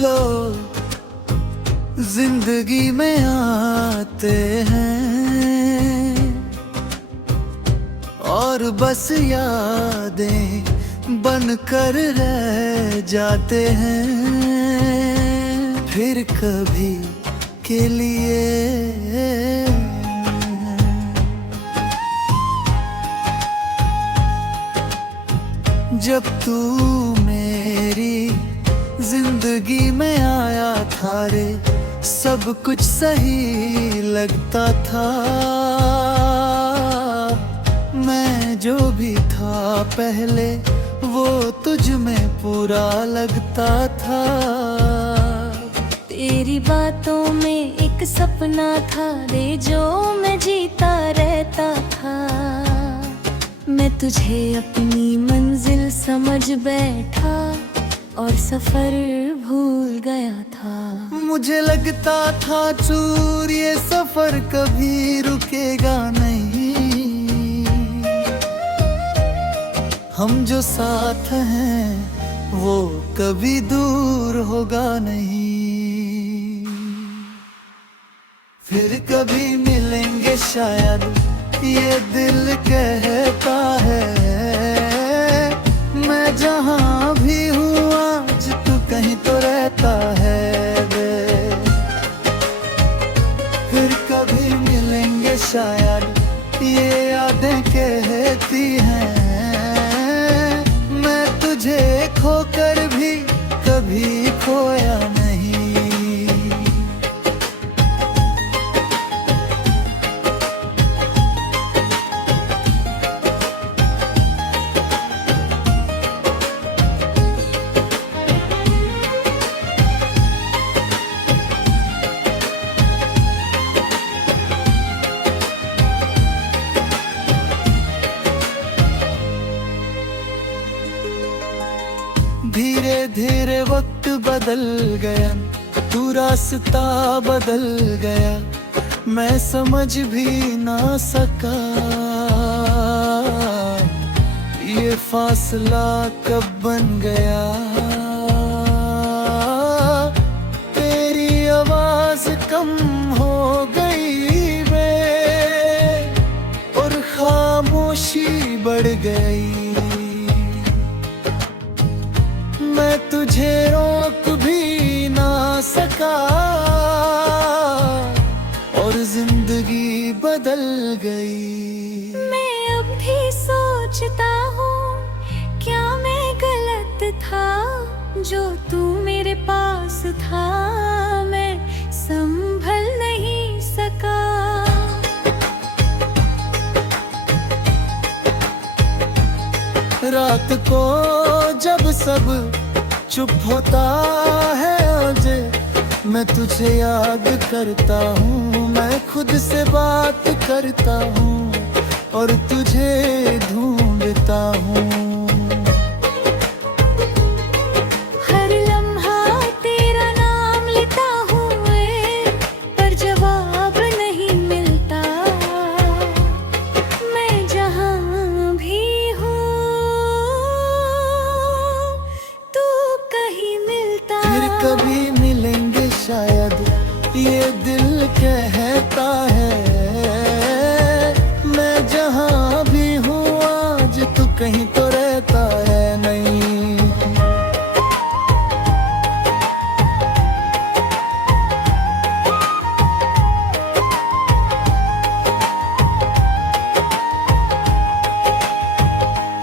लो जिंदगी में आते हैं और बस यादें बनकर रह जाते हैं, फिर कभी के लिए। जब तू मेरी जिंदगी में आया था रे, सब कुछ सही लगता था। मैं जो भी था पहले वो तुझ में पूरा लगता था। तेरी बातों में एक सपना था रे, जो मैं जीता रहता था। मैं तुझे अपनी मंजिल समझ बैठा और सफर भूल गया था। मुझे लगता था चूर ये सफर कभी रुकेगा नहीं, हम जो साथ हैं वो कभी दूर होगा नहीं। फिर कभी मिलेंगे शायद ये दिल कहता है। मैं जहाँ भी हूँ आज तू कहीं तो रहता है वे। फिर कभी मिलेंगे शायद ये यादें कहती हैं। मैं तुझे खोकर भी कभी खोया नहीं। धीरे धीरे वक्त बदल गया, तू रास्ता बदल गया, मैं समझ भी ना सका ये फासला कब बन गया। तेरी आवाज कम हो गई वे और खामोशी बढ़ गई। मैं तुझे रोक भी ना सका और जिंदगी बदल गई। मैं अब भी सोचता हूँ क्या मैं गलत था, जो तू मेरे पास था मैं संभल नहीं सका। रात को जब सब चुप होता है मुझे, मैं तुझे याद करता हूँ। मैं खुद से बात करता हूँ और तुझे ढूंढता हूँ। हर लम्हा तेरा नाम लेता हूँ पर जवाब नहीं मिलता। मैं जहाँ भी फिर कभी मिलेंगे शायद ये दिल कहता है। मैं जहाँ भी हूँ आज तू कहीं तो रहता है नहीं।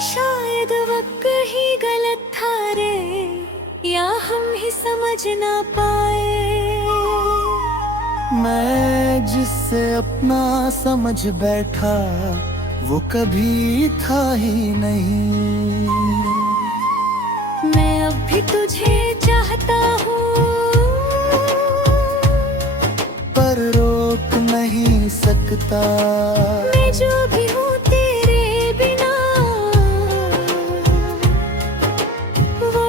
शायद वक्त ही गलत था रे, या हम ही समझ ना पाए। मैं जिससे अपना समझ बैठा वो कभी था ही नहीं। मैं अब भी तुझे चाहता हूँ पर रोक नहीं सकता। मैं जो भी हूँ तेरे बिना वो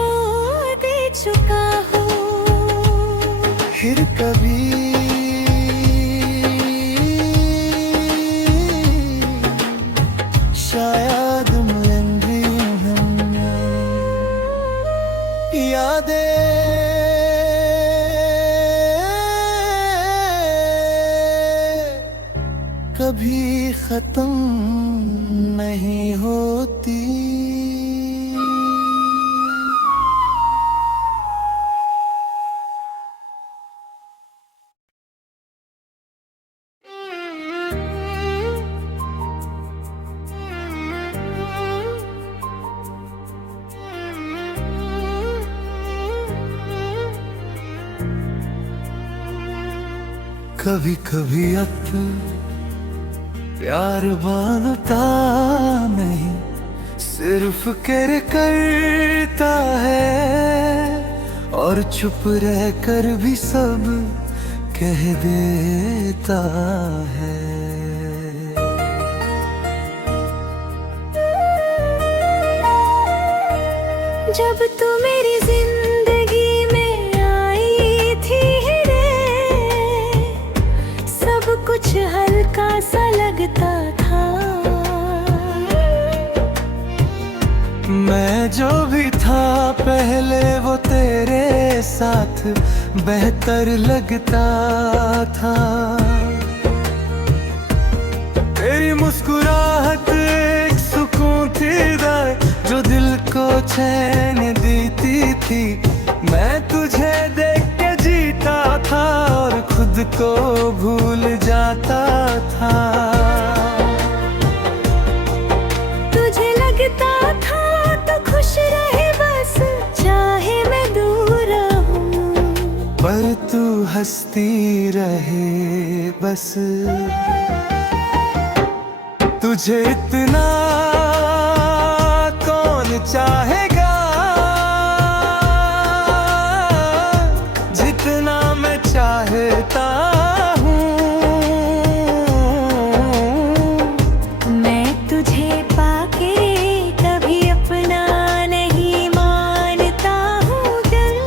दे चुका हूँ। फिर कभी शायद मिलेंगे हम। यादें कभी खत्म नहीं होती। कभी कभी अब प्यार बनता नहीं, सिर्फ कर करता है, और चुप रह कर भी सब कह देता है। जब तू मेरी जिंदगी में आई थी रे, सब कुछ हल्का सा लगता था। मैं जो भी था पहले वो तेरे साथ बेहतर लगता था। तेरी मुस्कुराहट एक सुकून थी जो दिल को चैन देती थी। मैं तुझे देख के जीता था और खुद को भूल जाता था। तुझे लगता था तो खुश रहे बस, चाहे मैं दूर रहूं, पर तू हंसती रहे बस। तुझे इतना कौन चाहेगा जितना मैं चाहता हूँ। मैं तुझे पाके कभी अपना नहीं मानता हूँ दिल।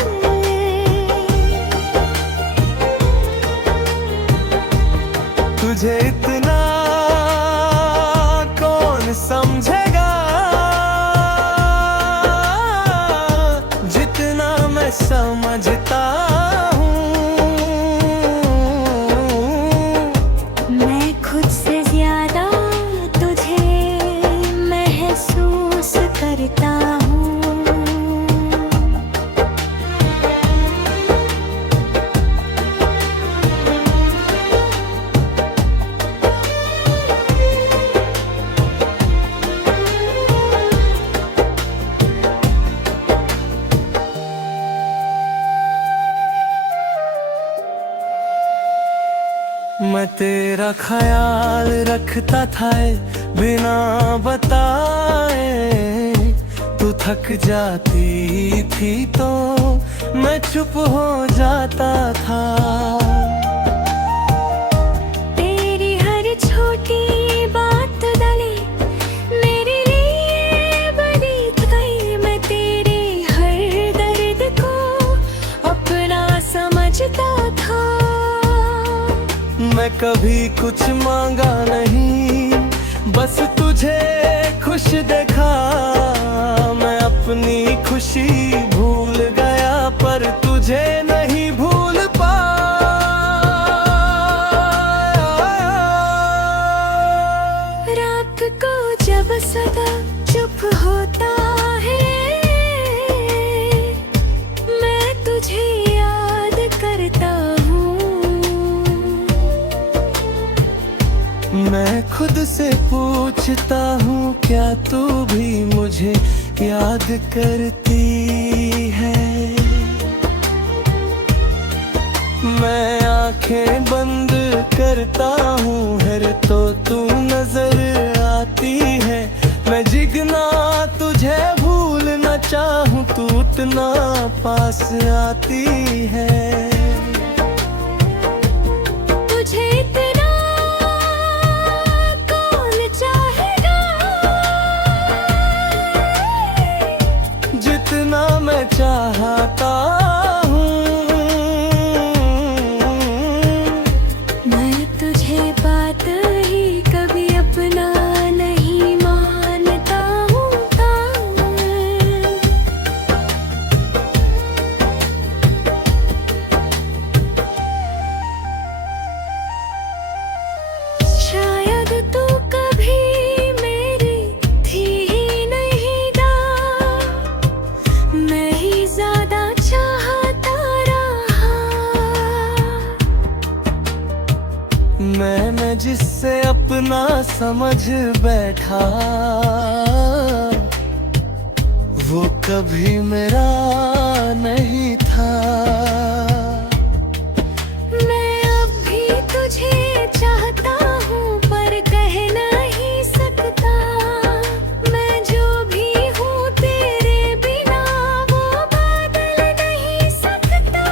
तुझे इतना कौन समझेगा जितना मैं समझता हूँ। मैं खुद से ज्यादा तुझे महसूस करता हूँ। मैं तेरा ख्याल रखता था बिना बताए। तू थक जाती थी तो मैं चुप हो जाता था। तेरी हर छोटी बात दले मेरे लिए बड़ी गई। मैं तेरे हर दर्द को अपना समझता था। मैं कभी कुछ मांगा नहीं, बस तुझे खुश देखा। मैं अपनी खुशी भूल गया पर तुझे नहीं भूल पाया। रात को जब सदा चुप होता है, मैं तुझे याद करता हूँ। मैं खुद से पूछता हूँ क्या तू भी मुझे याद करती है। मैं आंखें बंद करता हूँ हर तो तू नजर आती है। मैं जिगना तुझे भूलना चाहूँ तू उतना पास आती है। तुझे इतना कौन चाहेगा जितना मैं चाहता हूँ। मैं तुझे बात ही कभी अपना नहीं मानता हूँ। जिससे अपना समझ बैठा, वो कभी मेरा नहीं था। मैं अब भी तुझे चाहता हूँ पर कह नहीं सकता। मैं जो भी हूँ तेरे बिना वो बदल नहीं सकता।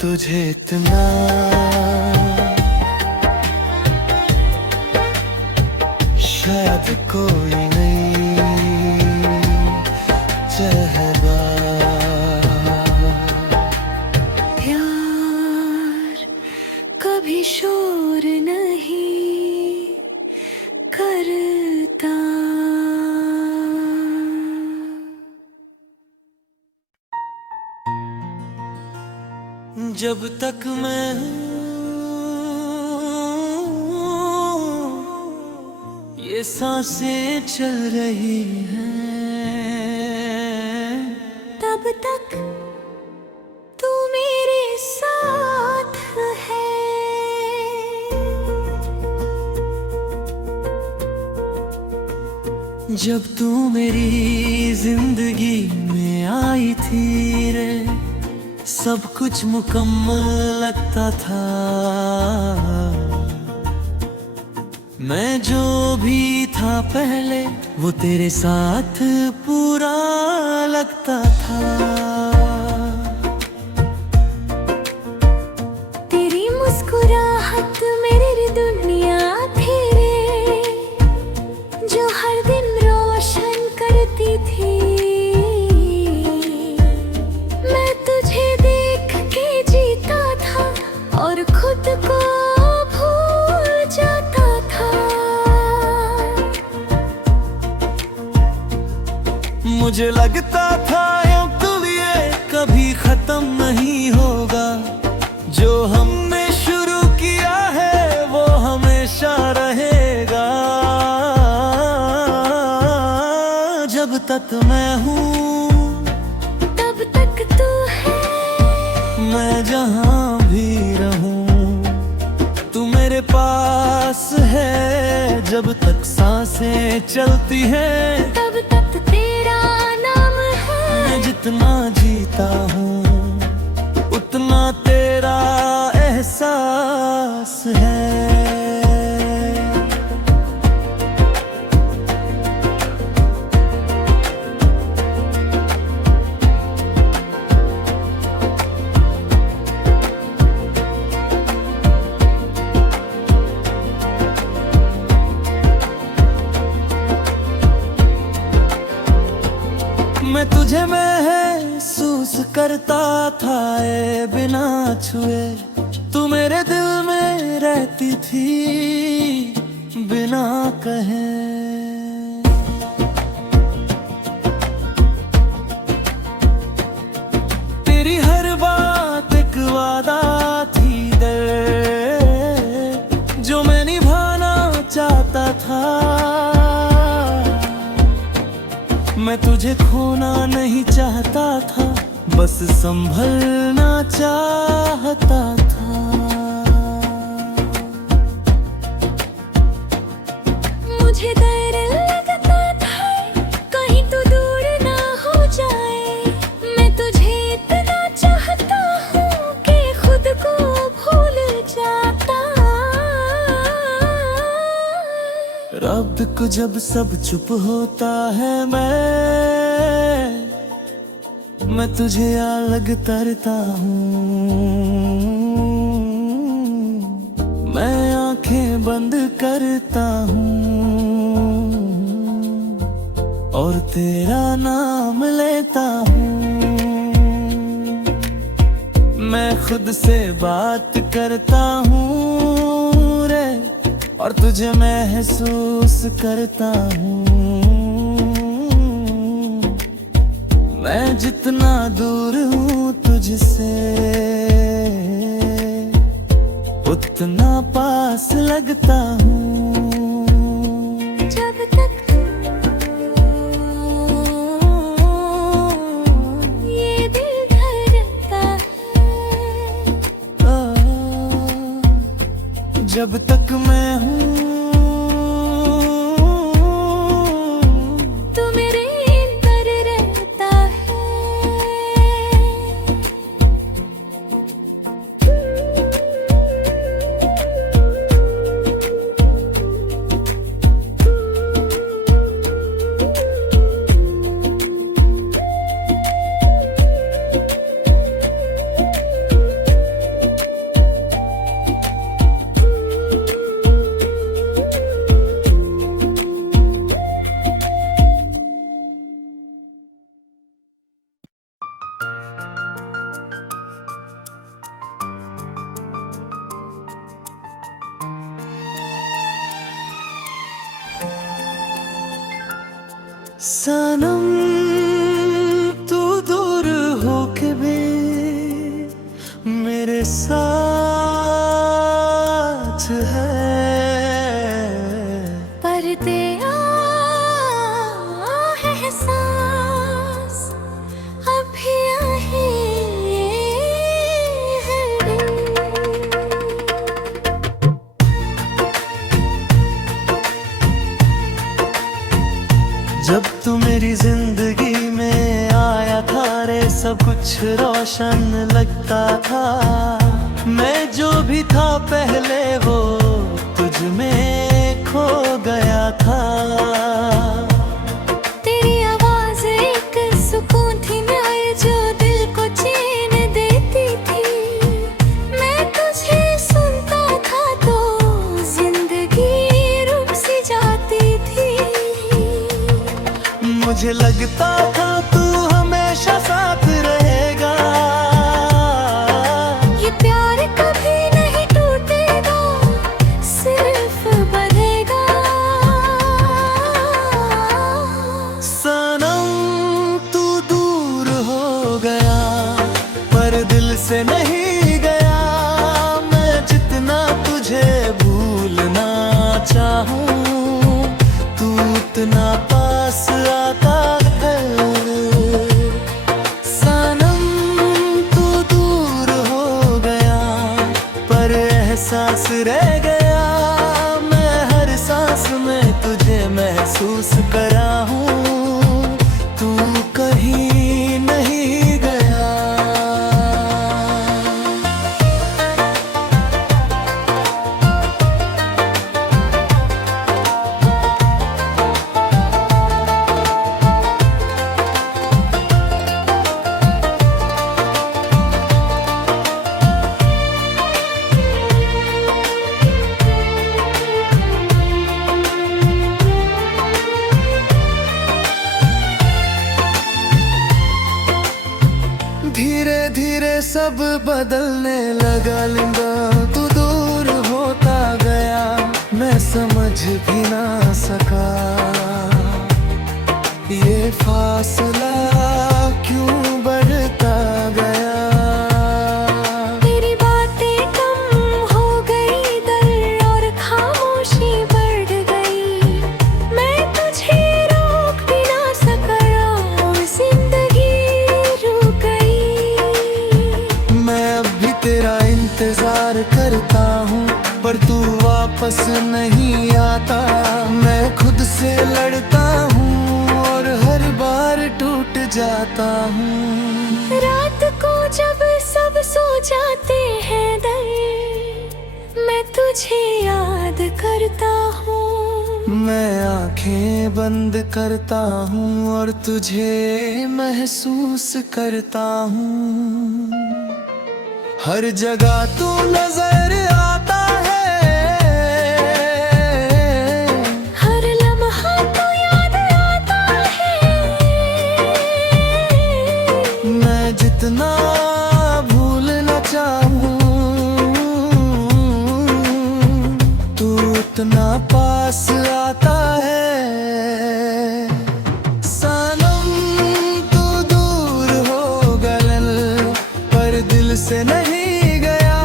तुझे इतना शायद कोई नहीं चाहेगा। प्यार कभी शोर नहीं करता। जब तक मैं ये सांसें चल रही हैं, तब तक तू मेरे साथ है। जब तू मेरी जिंदगी में आई थी रे, सब कुछ मुकम्मल लगता था। मैं जो भी था पहले वो तेरे साथ पूरा लगता था। तेरी मुस्कुराहट मेरी दुनिया थी रे, जो हर दिन रोशन करती थी। मैं तुझे देख के जीता था और खुद को भूल जाता था। मुझे लगता था अब ये कभी खत्म नहीं होगा। जो हमने शुरू किया है वो हमेशा रहेगा। जब तक मैं हूँ तब तक तू है। मैं जहाँ भी रहूँ तू मेरे पास है। जब तक सांसें चलती हैं तब तक तेरा नाम है। मैं जितना जीता हूँ उतना तेरा एहसास है। मैं तुझे महसूस करता था ए बिना छुए। तू मेरे दिल में रहती थी बिना कहे। तेरी हर बात एक वादा थी दे, जो मैं निभाना चाहता था। मैं तुझे खोना नहीं चाहता था, बस संभलना चाहता था। मुझे डर लगता था कहीं तू दूर ना हो जाए। मैं तुझे इतना चाहता हूँ कि खुद को भूल जाता। रात को जब सब चुप होता है मैं तुझे अलग तरता हूँ। मैं आंखें बंद करता हूँ और तेरा नाम लेता हूँ। मैं खुद से बात करता हूँ रे और तुझे महसूस करता हूँ। मैं जितना दूर हूँ तुझसे उतना पास लगता हूँ। जब तक ये दिल धड़कता है, जब तक मैं हूँ तू मेरे अंदर रहता है। सनम तू दूर हो के भी मेरे साथ है। पर तेरा एहसास अभी आहे है। जब तू मेरी जिंदगी में आया था रे सब कुछ रोशन लगता था। मैं जो भी था पहले वो तुझ में खो गया था। तेरी आवाज एक सुकून थी ना जो दिल को चैन देती थी। मैं तुझे सुनता था तो जिंदगी रुक सी जाती थी। मुझे लगता था तू हमेशा साथ रहेगा। ये प्यार कभी नहीं टूटेगा सिर्फ बढ़ेगा। सनम तू दूर हो गया पर दिल से नहीं गया। मैं जितना तुझे भूलना चाहूं तू उतना पास आता है। सनम तू दूर हो गया पर एहसास रह गया। मैं हर सांस में तुझे महसूस करा हूँ तू कहीं नहीं गया। धीरे धीरे सब बदलने लगा लिंगा। तू दूर होता गया मैं समझ भी ना सका। ये फासला क्यों बढ़ता गया। तेरी बातें कम हो गई दर और खामोशी बढ़ गई। मैं तुझे रोक भी ना सका और जिंदगी रुक गई। मैं अब भी तेरा इंतजार करता हूँ पर तू वापस नहीं आता। मैं खुद से लड़ता हूँ और हर बार टूट जाता हूँ। रात को जब सब सो जाते हैं दर मैं तुझे याद करता हूँ। मैं आंखें बंद करता हूँ और तुझे महसूस करता हूँ। हर जगह तू नजर आता है। हर लम्हा तो याद आता है। मैं जितना भूलना चाहूँ तू उतना पास आता है। सनम तू दूर हो गया पर दिल से नहीं गया।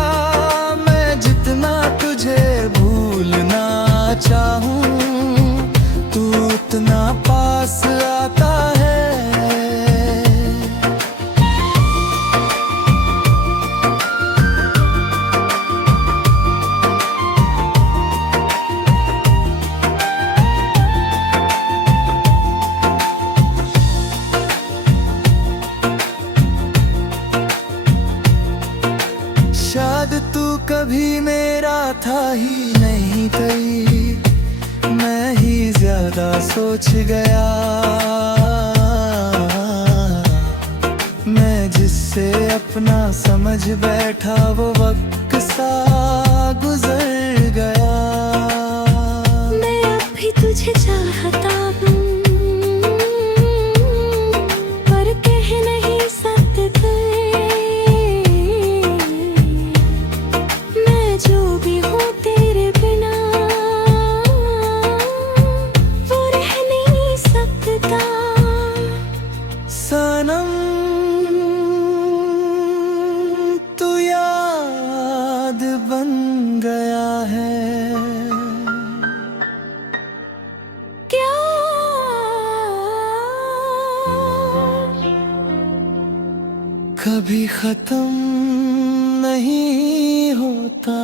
मैं जितना तुझे भूलना चाहूँ तू उतना पास आता है। कभी मेरा था ही नहीं कोई, मैं ही ज्यादा सोच गया। मैं जिससे अपना समझ बैठा वो वक्त सा गुजर गया। मैं अब भी तुझे चाहता हूँ, पर कह नहीं सकते। मैं जो भी हूँ तेरे बिना वो रह नहीं सकता। सनम तू याद बन गया है, क्या कभी खत्म नहीं होता।